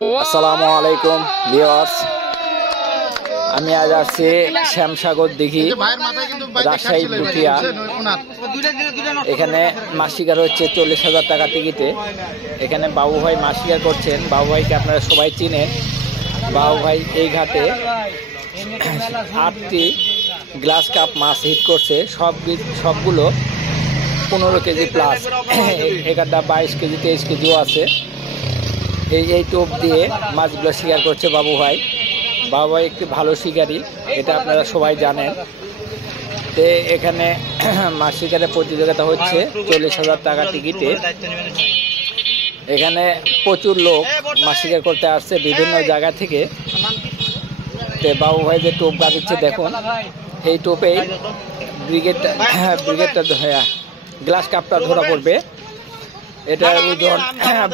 আসসালামু আলাইকুম ভিউয়ার্স, আমি আজ আসছি শ্যামসাগর দিঘি, রাজশাহী পুঠিয়া। এখানে মাছ শিকার হচ্ছে 40,000 টাকা টিকিটে। এখানে বাবু ভাই মাছ শিকার করছেন। বাবু ভাইকে আপনারা সবাই চিনেন। বাবু ভাই এই ঘাটে 8টি গ্লাস কাপ মাছ হিট করছে। সবগুলো 15 কেজি প্লাস, এখানটা 22 কেজি 23 কেজিও আছে। এই টোপ দিয়ে মাছগুলো শিকার করছে বাবু ভাই। বাবু ভাই একটি ভালো শিকারী, এটা আপনারা সবাই জানেন। তো এখানে মাছ শিকারের প্রতিযোগিতা হচ্ছে 40,000 টাকা টিকিটে। এখানে প্রচুর লোক মাছ শিকার করতে আসছে বিভিন্ন জায়গা থেকে। তো বাবু ভাই যে টোপ গাড়িচ্ছে দেখুন, এই টোপে ব্রিগেডটা গ্লাস কাপটা ধরা পড়বে। এটার ওজন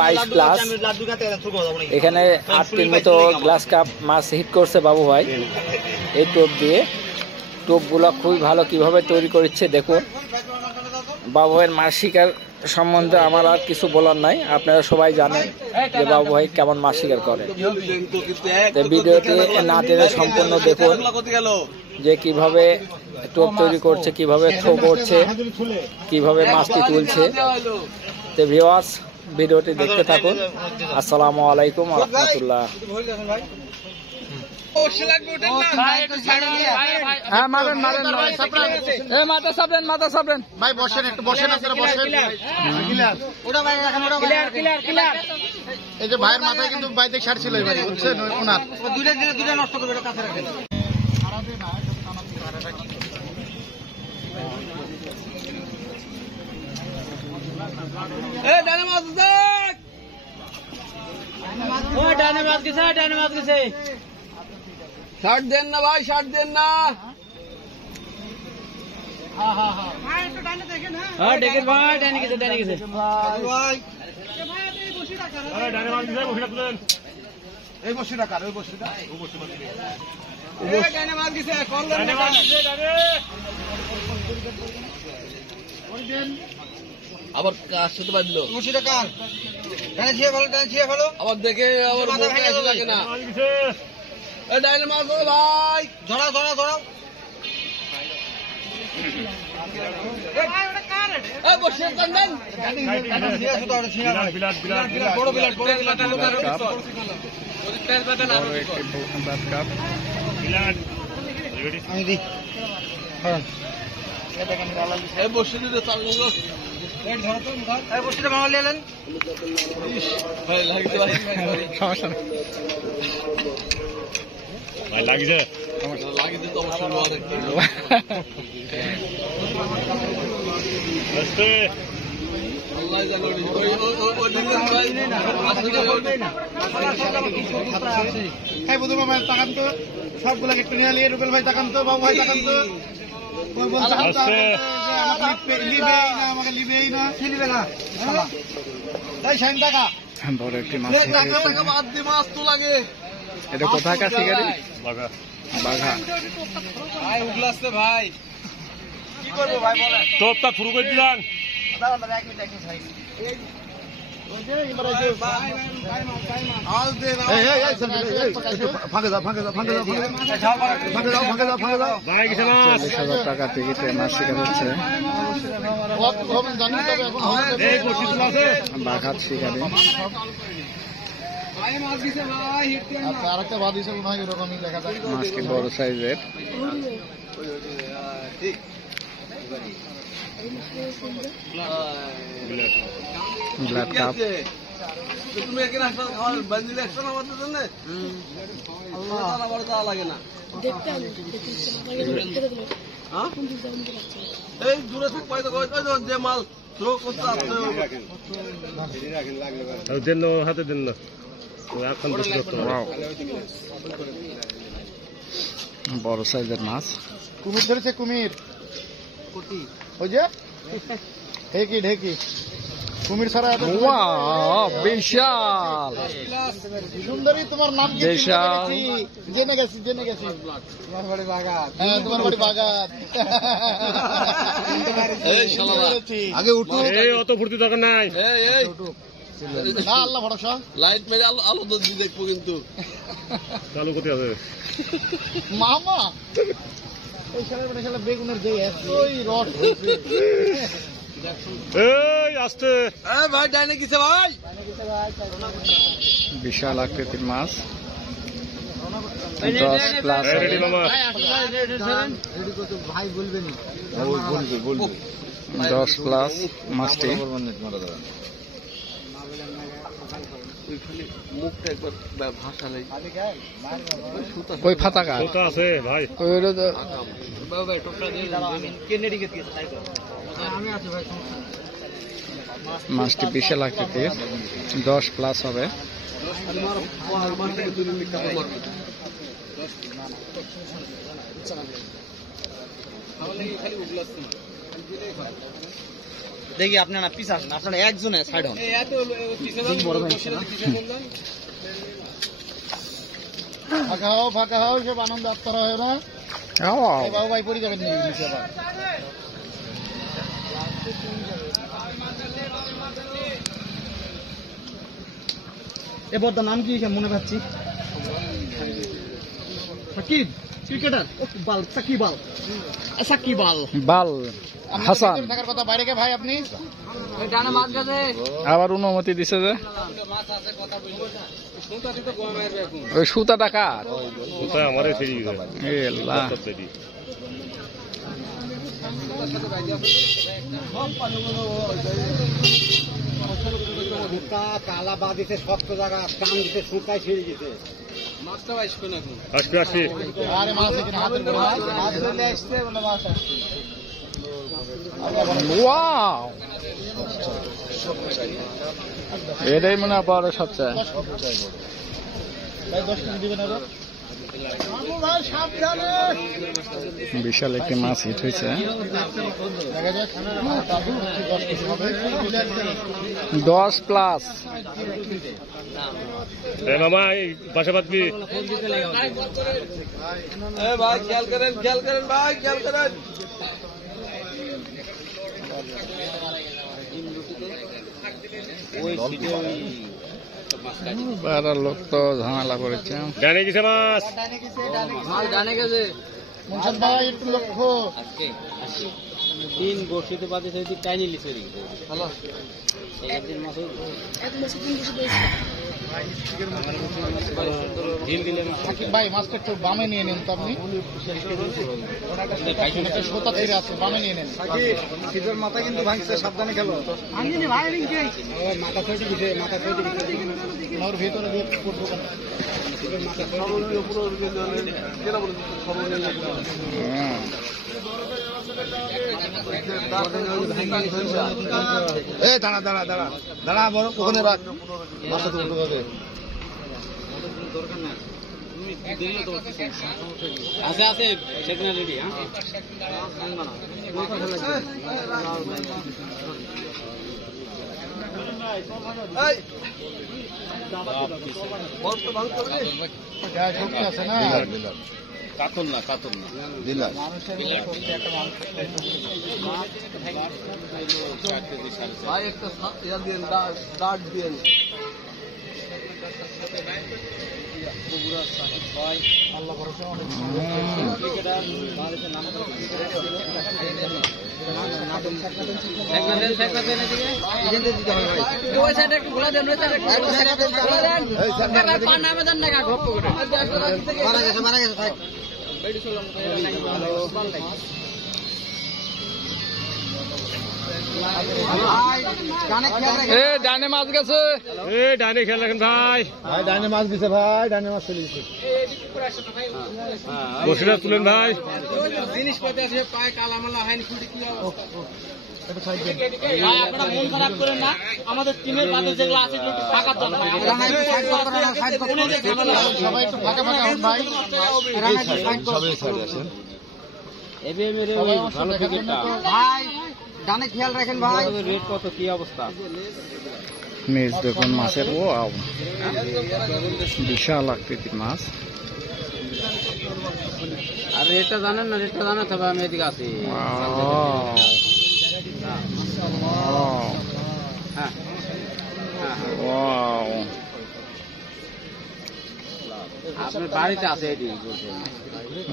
22 প্লাস। এখানে 8টির মতো গ্লাস কাপ মাছ হিট করছে বাবু ভাই এই টোপ দিয়ে। টোপগুলো খুবই ভালো, কিভাবে তৈরি করেছে দেখুন। বাবু ভাইয়ের মাছ শিকার সম্বন্ধে আমার আর কিছু বলার নাই, আপনারা সবাই জানেন যে বাবু ভাই কেমন মাছ শিকার করে। তো ভিডিওটি না টেনে সম্পূর্ণ দেখুন যে কিভাবে টোপ তৈরি করছে, কিভাবে থ্রো করছে, কিভাবে মাছটি তুলছে। তো ভিউয়ার্স, ভিডিওটি দেখতে থাকুন। আসসালামু আলাইকুম ওয়া রাহমাতুল্লাহ। এই যে ভাইয়ের মাথায় কিন্তু বাইতে ছাড় ছিল এবারে, বুঝছেন? ওনার দুইটা নষ্ট করবে, এটা কাছে রাখেন। শার্ট দেন না ভাই, শার্ট দেন না। দেখেন ভাই, ডানে গেছে, ডানে গেছে। এই বসিটা কার? ওই বসিটা আবার কাজ সাথে বাঁধলো। বসিটা কার? ডানে ছিয়ে ফেলো, ডানে ছিয়ে ফেলো। আবার দেখে আবার লাগে না। ডাইনে মাছ ভাই, ধরাও ধরাও ধরাও। বসে কান্দেন। বড় বিলাট, বড় বিলাট। আমি দিই। বসে দিতে চালু বসিটা বাঙালি এলেন। সমস্যা নেই ভাই, লাগিছে লাগিছে তো অবশ্যই আল্লাহ জানে। তাকান তো, সবগুলোকে একটু নিয়ে নিয়ে। রুবেল ভাই তাকান তো, বাবু ভাই তাকান তো। আমাকে লিবেই না, কি লিবে না? তাই শাইন টাকা বড় একটি মাছ। বাদ দিয়ে মাছ তো লাগে। এটা কোথায় কাছে গাড়ি? বাঘা। ভাই উঠলে আসছে ভাই, কি করবো ভাই বলে? তোপটা শুরু করে দিলাম। ফাঁকে যাও, ফাঁকে যাও, ফাঁকে যাও, ফাঁকে যাও, ফাঁকে যাও, ফাঁকে যাও। 40,000 টাকা টিকিটে মাছ শিকার হচ্ছে বাঘাত শিকারি। আরেকটা বাদ হিসেবে মনে হয় এরকমই দেখা যায়। মাছটি বড় সাইজের। Black cup. তুমি এখানে হাসপাতাল খাওয়ার বান্দিলে একশো না আমাদের জন্য আল্লাহ লাগে না। এই দূরে থাক পাই তো যে মাল থ্রো করতে আসছে দেন না, হাতে দেন না। এখন বড় সাইজের মাছ। কুমির ধরেছে, কুমির। ওই যে ঢেকি ঢেকি কুমির ছাড়া এত বিশাল সুন্দরী। তোমার নাম কি? বিশাল। জেনে গেছি, জেনে গেছি। তোমার বাড়ি বাগাত। হ্যাঁ, তোমার বাড়ি বাগাত। এই শালা আগে উঠো। এই অত ফুর্তি দরকার নাই। এই না আল্লাহ ভরসা। লাইট মেরে আলো তো দেখবো কিন্তু চালু করতে হবে মামা ওই শালা বেগুনের যে ওই রড হয়েছে। এই আসতে ভাই ডাইনে কিসে ভাই বিশাল আকৃতির মাছ 10+ রেডি মামা ভাই বলবেন 10+ মাছটি। মুখটা একবার ভাসালে ওই ফাতাকা কোথা আছে ভাই মাছটি বিশাল আকৃতির 10+ হবে। দেখি আপনারা পিস আসেন, আপনারা একজনে সাইড হন। ফাঁকা হও সব আনন্দ আত্মারা হয় না। বাবু ভাই পড়ে যাবেন নিচে আবার। এ বড়দার নাম কি মনে পাচ্ছি? সাকিব ক্রিকেটার বাল সাকিব বাল সাকিব বাল বাল হাসান থাকার কথা বাইরে কে ভাই আপনি? ডানে মাছ গেছে আবার অনুমতি দিছে যে ওই সুতা টাকা কোথায় আমারে ফেরি গেছে কালা বা দিতে শক্ত জায়গা কান দিতে শুকায় ছেড়ে দিতে। আসবে আসবে আরে মাছ এখানে হাতের বড় মাছ মাছ চলে আসছে ওটা মাছ আসছে। ওয়াও এটাই মনে হয় বড় সবচেয়ে ভাই 10 কেজি দিবেন আরো। ভাই সাবধানে বিশাল একটি মাছ হিট হয়েছে। দেখা যাক তাবু 10 কেজি হবে। 10+। মামা এই পাশে বাদবি ভাই খেয়াল করেন ভাই খেয়াল করেন লোক তো ঝামেলা করেছে। ডানে গেছে মাছ ডানে গেছে মুনসাদ ভাই একটু লক্ষ্য। তিন বর্ষিতে বাদে সেই টাইনি লিসে রেখেছে হ্যালো সাকিব ভাই মাছটা একটু বামে নিয়ে নেন তো আপনি। সোতা ছেড়ে আছে বামে নিয়ে নেন। শীতের মাথা কিন্তু ভাঙছে সাবধানে খেলো। মাথা ছয়টি দিছে মাথা ছয়টি দিছে ওর ভিতরে দিয়ে পড়বো কেন? দাঁড়া দাঁড়া দাঁড়া দাঁড়া বড় ওখানে রাখ মাথা তুলতে হবে। আছে আছে সেদিন রেডি আছে না কাতল না দিলা ভাই একটা ইয়া দিয়ে ডাট দিয়ে আল্লাহ ভরসা ডানে মাছ গেছে। ডানে খেয়াল রাখেন ভাই ভাই ডানে মাছ দিছে ভাই ডানে মাছ চলে গেছে। বসিটা তুলেন ভাই জিনিসপাতি আছে পায় কালামালা হাইন ফুটি কি আপনারা মন খারাপ করেন না, আমাদের টিমের বাদে যেগুলো আছে একটু ফাঁকা দরকার। সবাই একটু ফাঁকা ফাঁকা হন ভাই। সবাই সাইড আছে এবিএম এর ভালো টিকিটটা ভাই ডানে খেয়াল রাখেন ভাই। রেট কত কি অবস্থা নিজ দেখুন মাছের ওয়াও বিশাল আকৃতির মাছ। আর রেটটা জানেন না? রেটটা জানা তবে আমি এদিকে আছি। ওয়াও হ্যাঁ হ্যাঁ ওয়াও, আপনার বাড়িতে আছে এটি বলছেন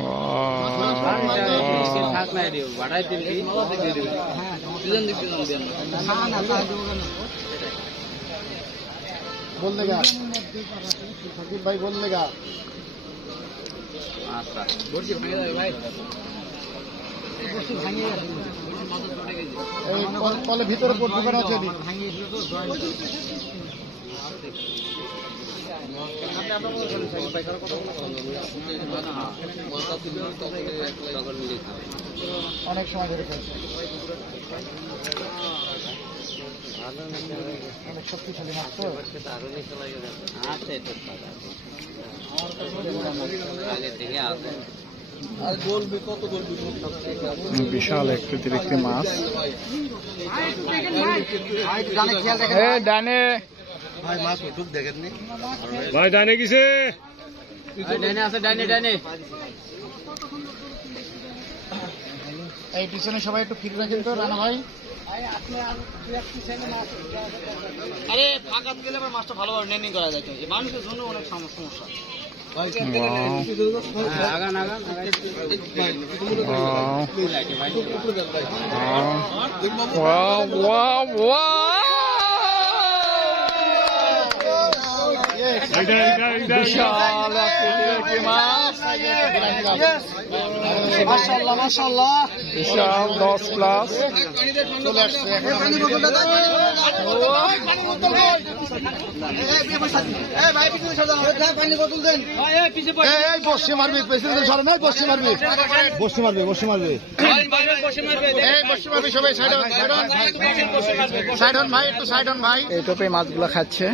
ওয়াও। থাক না এটি বাড়াই দিন কি बोल देगा सकीब भाई बोल देगा আচ্ছা বলছি ভেঙে যাবে ভাই কলে ভিতরে ঢুকানো আছে অনেক সময় ধরে খেলছে অনেক শক্তিশালী মাছ তো বিশাল আকৃতির একটি মাছ। ডানে ভাই মাছ উঠুক দেখেননি ভাই ডানে গেছে। ডাইনে আছে ডাইনে ডাইনে এই পিছনে সবাই একটু ফিরে রাখেন তো রানা ভাই। আরে ফাঁকা গেলে আবার মাছটা ভালোভাবে ট্রেনিং করা যায় এই মানুষের জন্য অনেক সমস্যা আগান আগান বিশাল আকৃতির একটি মাছ, মাশাআল্লাহ মাশাআল্লাহ বিশাল 10 প্লাস। চলে আসছে এখন এই বসে মারবি পেছনে সরে নাই বসে মারবি বসে মারবি বসে মারবি এই বসে মারবি সবাই সাইড হন সাইড হন ভাই একটু সাইড হন ভাই। এই টোপে মাছগুলো খাচ্ছে।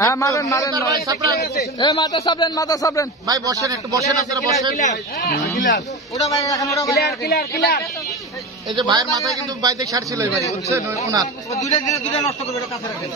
হ্যাঁ মারেন মারেন ভাই সাপড়ান মাথা সাবলেন মাথা সাবলেন। ভাই বসেন একটু বসেন আপনারা বসেন। এই যে ভাইয়ের মাথায় কিন্তু বাইতে ছাড়ছিল এবারে বুঝছেন ওনার দুইটা নষ্ট করবে কাছে রাখেন